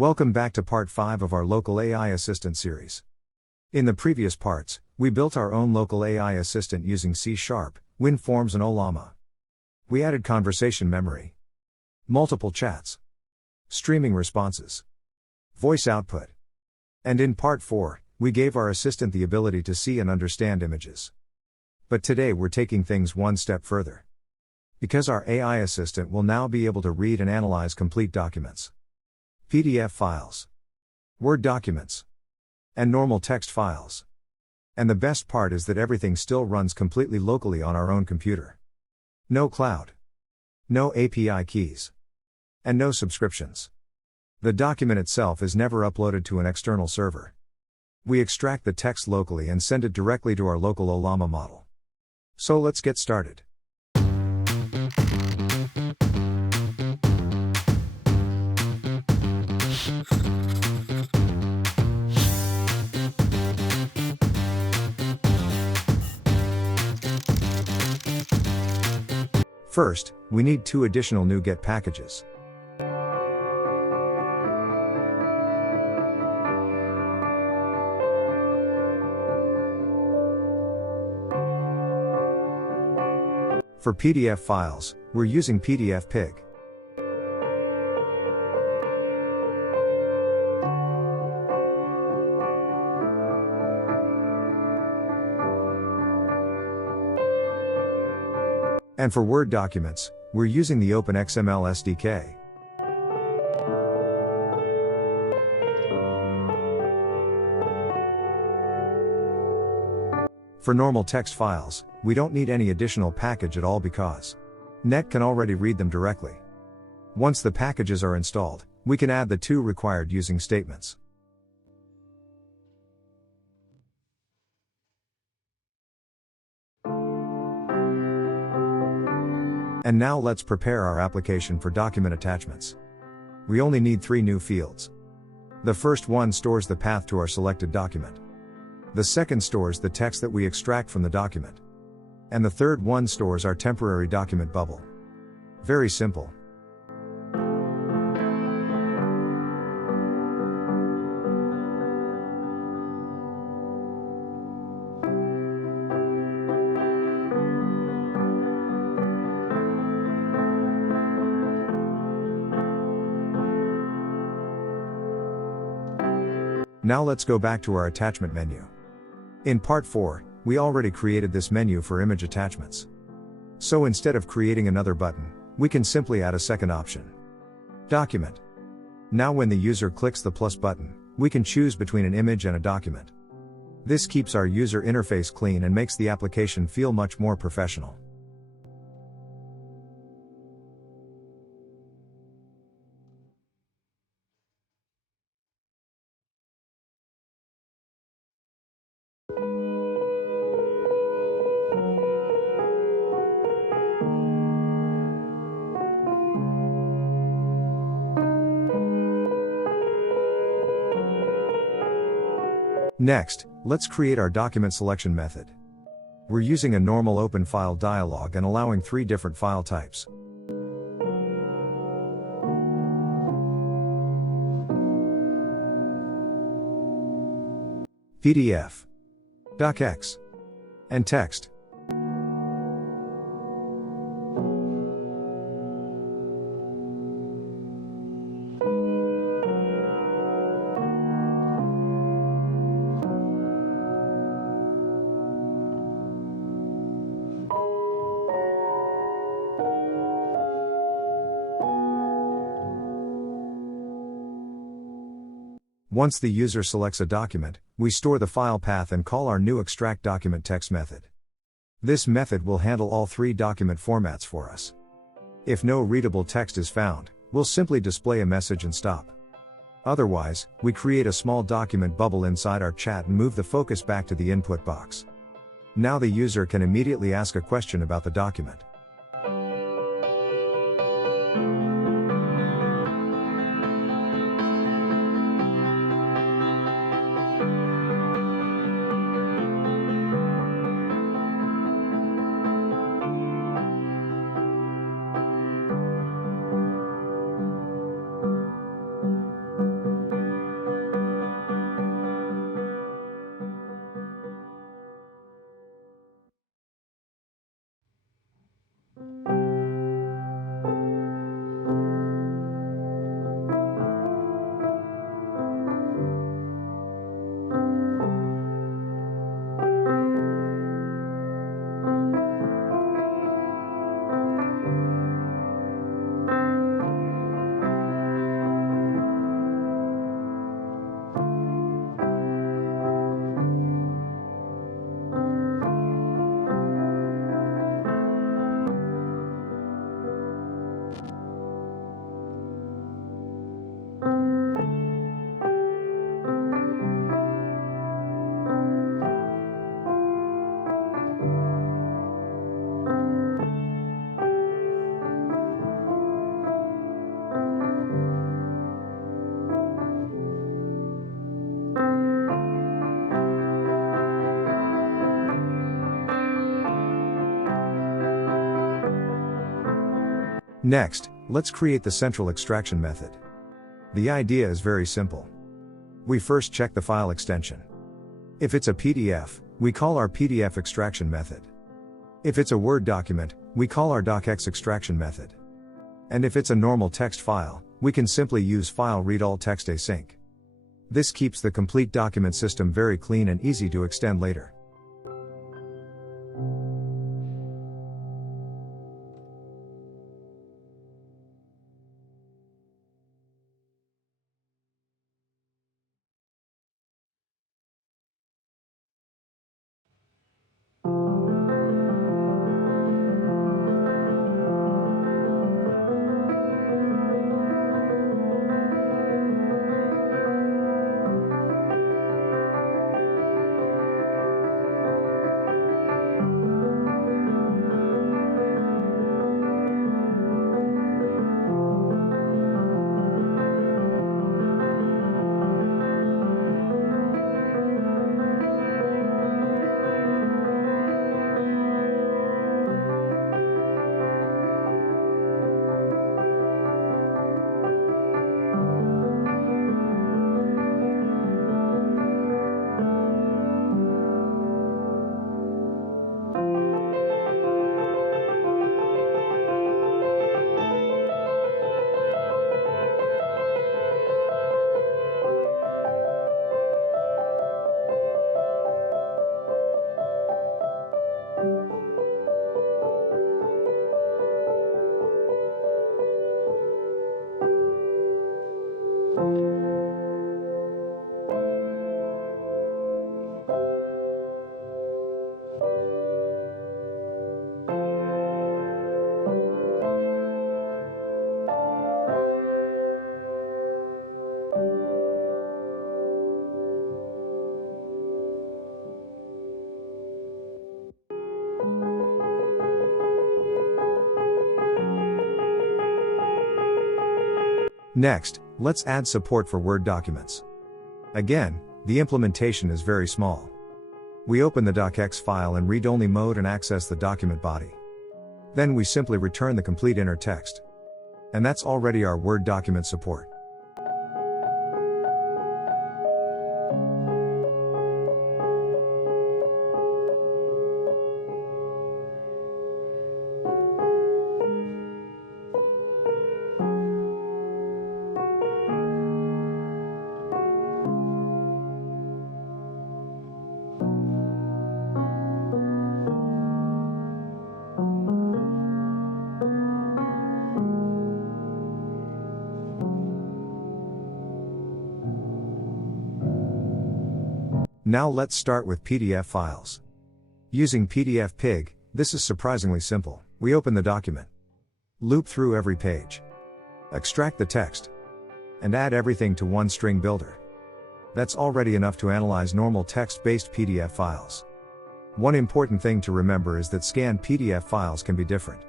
Welcome back to part 5 of our local AI assistant series. In the previous parts, we built our own local AI assistant using C#, WinForms and Ollama. We added conversation memory, multiple chats, streaming responses, voice output. And in part 4, we gave our assistant the ability to see and understand images. But today we're taking things one step further. Because our AI assistant will now be able to read and analyze complete documents, PDF files, Word documents, and normal text files. And the best part is that everything still runs completely locally on our own computer. No cloud, no API keys, and no subscriptions. The document itself is never uploaded to an external server. We extract the text locally and send it directly to our local Ollama model. So let's get started. First, we need 2 additional NuGet packages. For PDF files, we're using PDFpig. And for Word documents, we're using the OpenXML SDK. For normal text files, we don't need any additional package at all because Net can already read them directly. Once the packages are installed, we can add the 2 required using statements. And now let's prepare our application for document attachments. We only need 3 new fields. The first one stores the path to our selected document. The second stores the text that we extract from the document. And the third one stores our temporary document bubble. Very simple. Now let's go back to our attachment menu. In part 4, we already created this menu for image attachments. So instead of creating another button, we can simply add a second option. Document. Now when the user clicks the plus button, we can choose between an image and a document. This keeps our user interface clean and makes the application feel much more professional. Next, let's create our document selection method. We're using a normal open file dialog and allowing 3 different file types. PDF, DOCX, and text. Once the user selects a document, we store the file path and call our new extract document text method. This method will handle all 3 document formats for us. If no readable text is found, we'll simply display a message and stop. Otherwise, we create a small document bubble inside our chat and move the focus back to the input box. Now the user can immediately ask a question about the document. Next, let's create the central extraction method. The idea is very simple. We first check the file extension. If it's a PDF, we call our PDF extraction method. If it's a Word document, we call our DOCX extraction method. And if it's a normal text file, we can simply use file read all text async. This keeps the complete document system very clean and easy to extend later. Next, let's add support for Word documents. Again, the implementation is very small. We open the docx file in read-only mode and access the document body. Then we simply return the complete inner text. And that's already our Word document support. Now let's start with PDF files. Using PDF Pig, this is surprisingly simple. We open the document, loop through every page, extract the text, and add everything to one string builder. That's already enough to analyze normal text-based PDF files. One important thing to remember is that scanned PDF files can be different.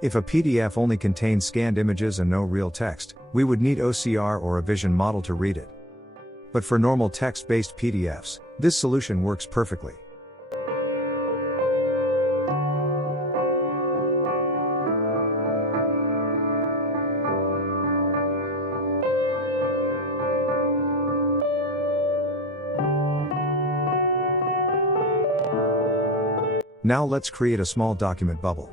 If a PDF only contains scanned images and no real text, we would need OCR or a vision model to read it. But for normal text-based PDFs, this solution works perfectly. Now let's create a small document bubble.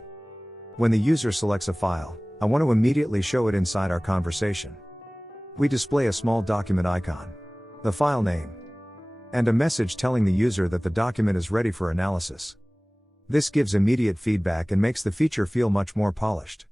When the user selects a file, I want to immediately show it inside our conversation. We display a small document icon, the file name, and a message telling the user that the document is ready for analysis. This gives immediate feedback and makes the feature feel much more polished.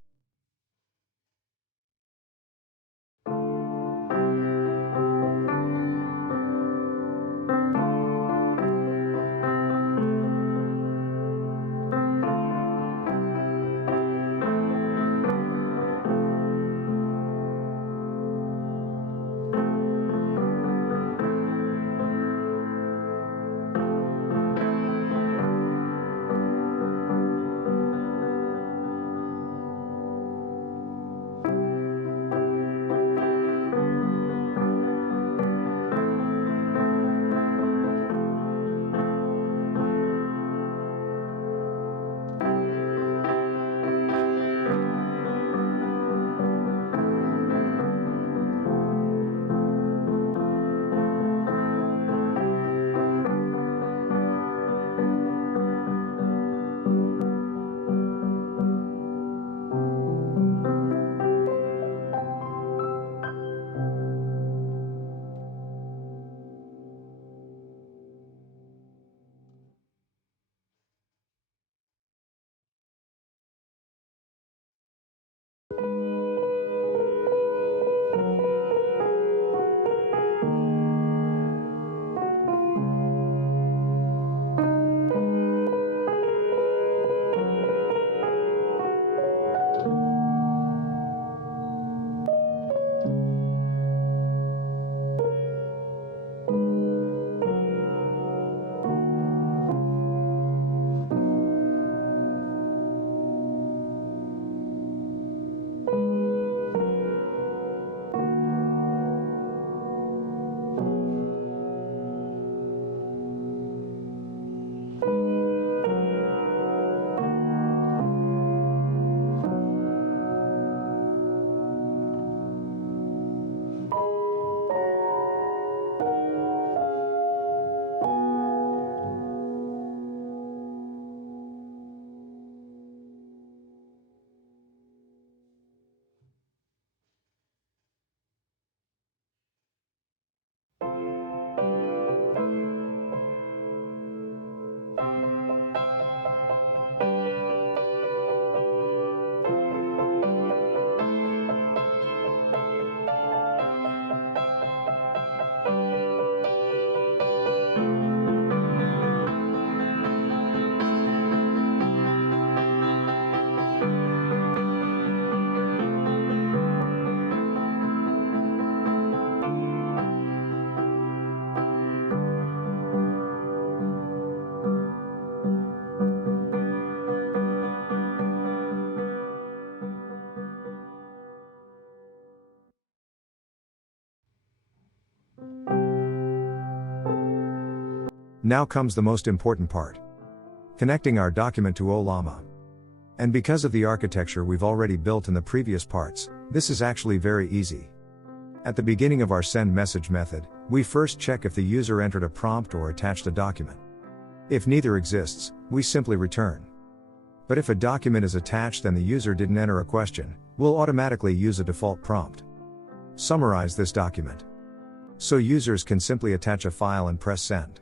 Now comes the most important part. Connecting our document to Ollama. And because of the architecture we've already built in the previous parts, this is actually very easy. At the beginning of our send message method, we first check if the user entered a prompt or attached a document. If neither exists, we simply return. But if a document is attached and the user didn't enter a question, we'll automatically use a default prompt. Summarize this document. So users can simply attach a file and press send.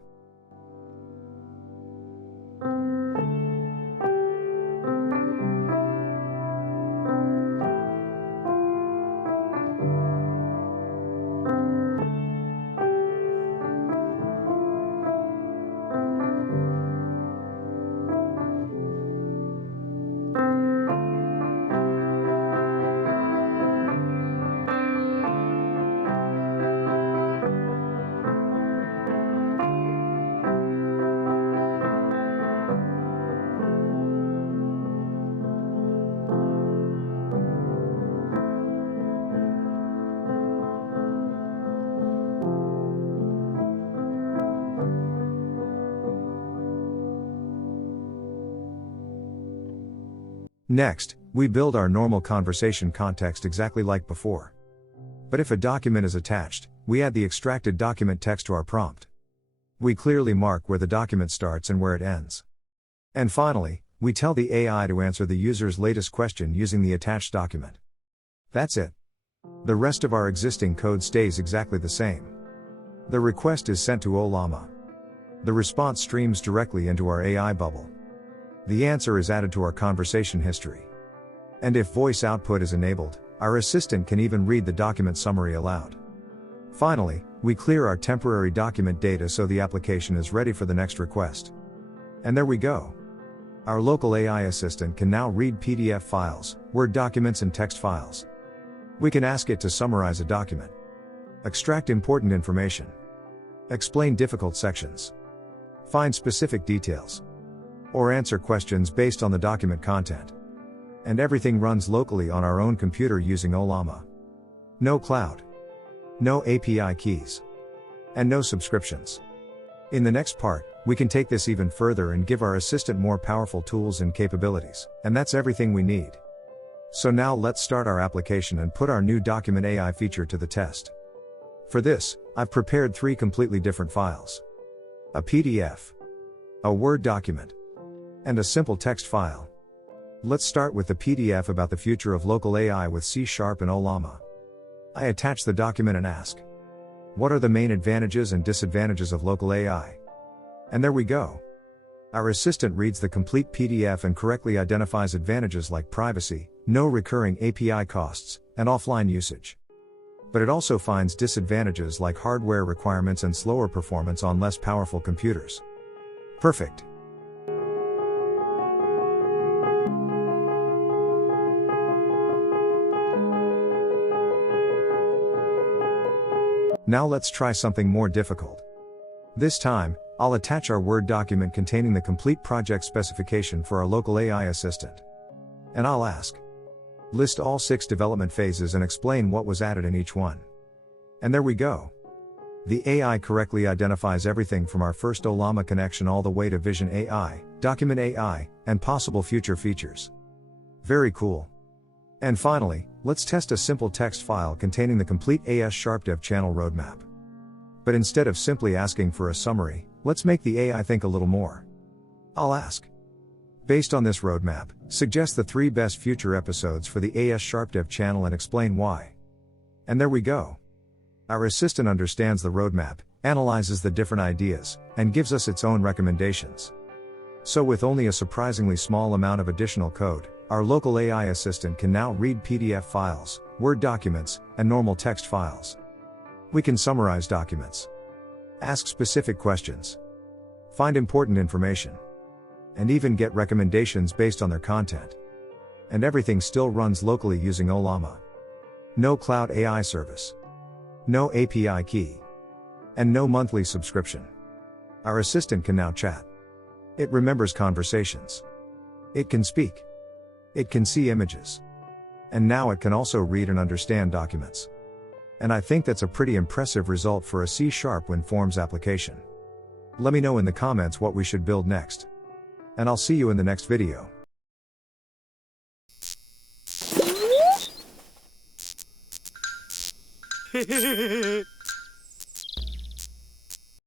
Next, we build our normal conversation context exactly like before. But if a document is attached, we add the extracted document text to our prompt. We clearly mark where the document starts and where it ends. And finally, we tell the AI to answer the user's latest question using the attached document. That's it. The rest of our existing code stays exactly the same. The request is sent to Ollama. The response streams directly into our AI bubble. The answer is added to our conversation history. And if voice output is enabled, our assistant can even read the document summary aloud. Finally, we clear our temporary document data so the application is ready for the next request. And there we go. Our local AI assistant can now read PDF files, Word documents and text files. We can ask it to summarize a document, extract important information, explain difficult sections, find specific details, or answer questions based on the document content. And everything runs locally on our own computer using Ollama. No cloud, no API keys, and no subscriptions. In the next part, we can take this even further and give our assistant more powerful tools and capabilities, and that's everything we need. So now let's start our application and put our new document AI feature to the test. For this, I've prepared 3 completely different files: a PDF, a Word document, and a simple text file. Let's start with the PDF about the future of local AI with C# and Ollama. I attach the document and ask, what are the main advantages and disadvantages of local AI? And there we go. Our assistant reads the complete PDF and correctly identifies advantages like privacy, no recurring API costs, and offline usage. But it also finds disadvantages like hardware requirements and slower performance on less powerful computers. Perfect. Now let's try something more difficult. This time, I'll attach our Word document containing the complete project specification for our local AI assistant. And I'll ask, list all 6 development phases and explain what was added in each one. And there we go. The AI correctly identifies everything from our first Ollama connection all the way to Vision AI, Document AI, and possible future features. Very cool. And finally, let's test a simple text file containing the complete AS Sharpdev channel roadmap. But instead of simply asking for a summary, let's make the AI think a little more. I'll ask, based on this roadmap, suggest the 3 best future episodes for the AS Sharpdev channel and explain why. And there we go. Our assistant understands the roadmap, analyzes the different ideas, and gives us its own recommendations. So with only a surprisingly small amount of additional code, our local AI assistant can now read PDF files, Word documents, and normal text files. We can summarize documents, ask specific questions, find important information, and even get recommendations based on their content. And everything still runs locally using Ollama. No cloud AI service, no API key, and no monthly subscription. Our assistant can now chat. It remembers conversations. It can speak. It can see images. And now it can also read and understand documents. And I think that's a pretty impressive result for a C# WinForms application. Let me know in the comments what we should build next. And I'll see you in the next video.